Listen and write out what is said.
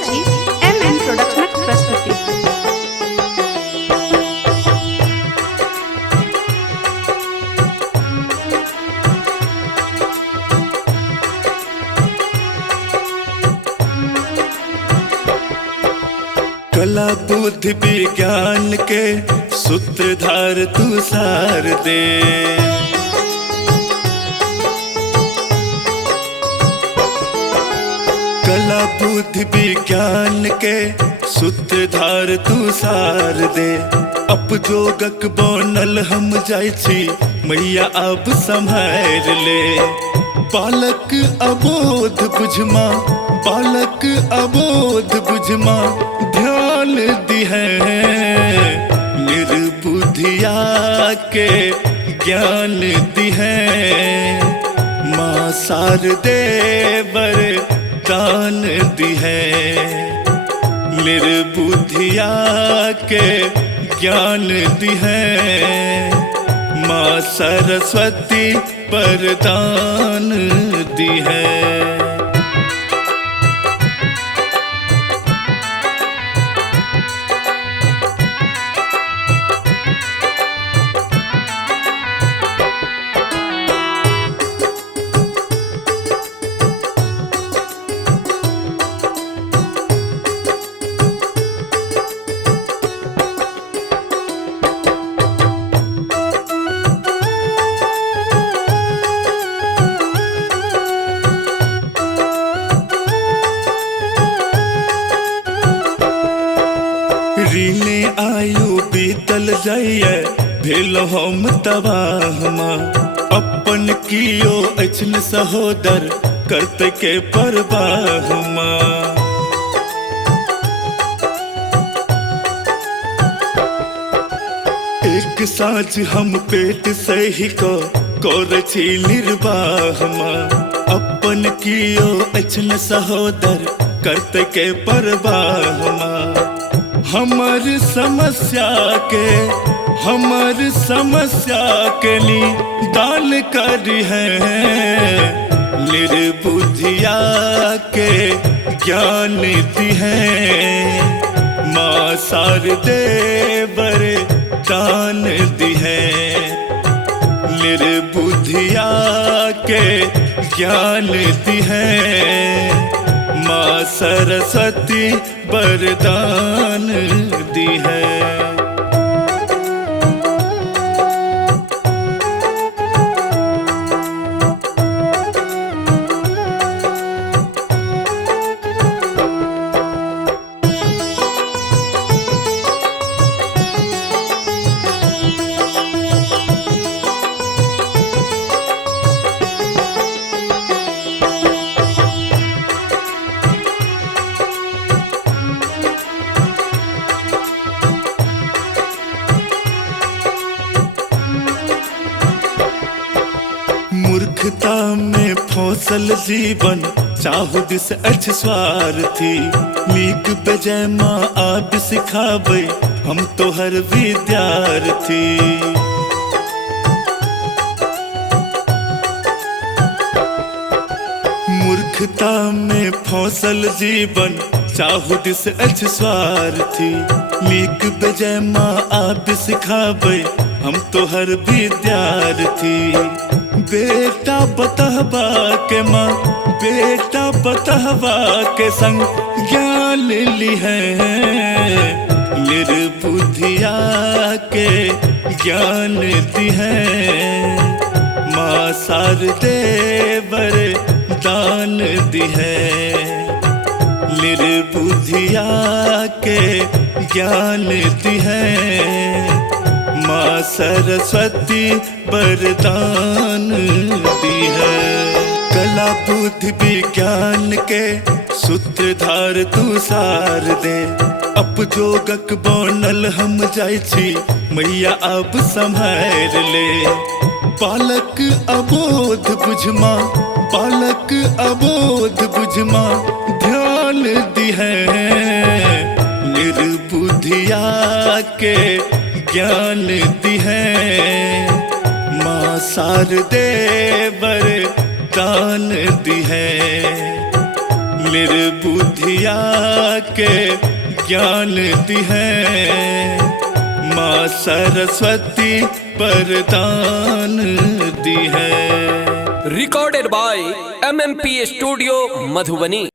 यांची एम प्रोडक्शनक प्रस्तुती। कला बुद्धि विज्ञान के सूत्रधार तू सार दे। कला बुद्धि विज्ञान के सूत्रधार तू सार दे। अब जोगक बनल हम जाय छी मैया अब संभाल ले। बालक अबोध बुझमा, बालक अबोध बुझमा ध्यान दिहे। निर्बुद्धिया के ज्ञान दिहे। माँ शारदे वरदान दिहे। निर्बुद्धिया के ज्ञान दिहे। माँ सरस्वती वरदान दिहे। रीले आयु बीतल जाइए भेल हम तबाहमा। अपन कियो अछन सहोदर करत के परवाहमा। एक साँझ हम पेट सही को कर छी निर्वाहमा। अपन कियो अछन सहोदर करत के परवाहमा। हमर समस्या के निदान करी है। निर्बुद्धिया के ज्ञान दी है। माँ शारदे वरदान दी है। निर्बुद्धिया के ज्ञान दी है। माँ सरस्वती वरदान दी है। मूर्खता में फौसल जीवन चाहु दिस अछ स्वार्थी। नीक बजय माँ आप सिखावे हम तो हर विद्यार्थी। मूर्खता में फौसल जीवन चाहु दिस अछ स्वार्थी। नीक बजय माँ आप सिखावे हम तो हर विद्यार्थी। बेटा बतहबा के माँ, बेटा बतहबा के संग ज्ञान ली है। निर्बुद्धिया के ज्ञान दी है। माँ शारदे वरदान दी है। निर्बुद्धिया के ज्ञान दी है। माँ सरस्वती वरदान दी है। कला बुद्धि विज्ञान के सूत्रधार तू सार दे। अब जोगक बनल हम जाय छी मैया अब संभाल ले। बालक अबोध बुझमा, बालक अबोध बुझमा ध्यान दी है। निर्बुद्धिया के ज्ञान दी है। माँ शारदे वरदान दी है। निर्बुद्धिया के ज्ञान दी है माँ सरस्वती वरदान दी है। Recorded by MMP studio Madhubani.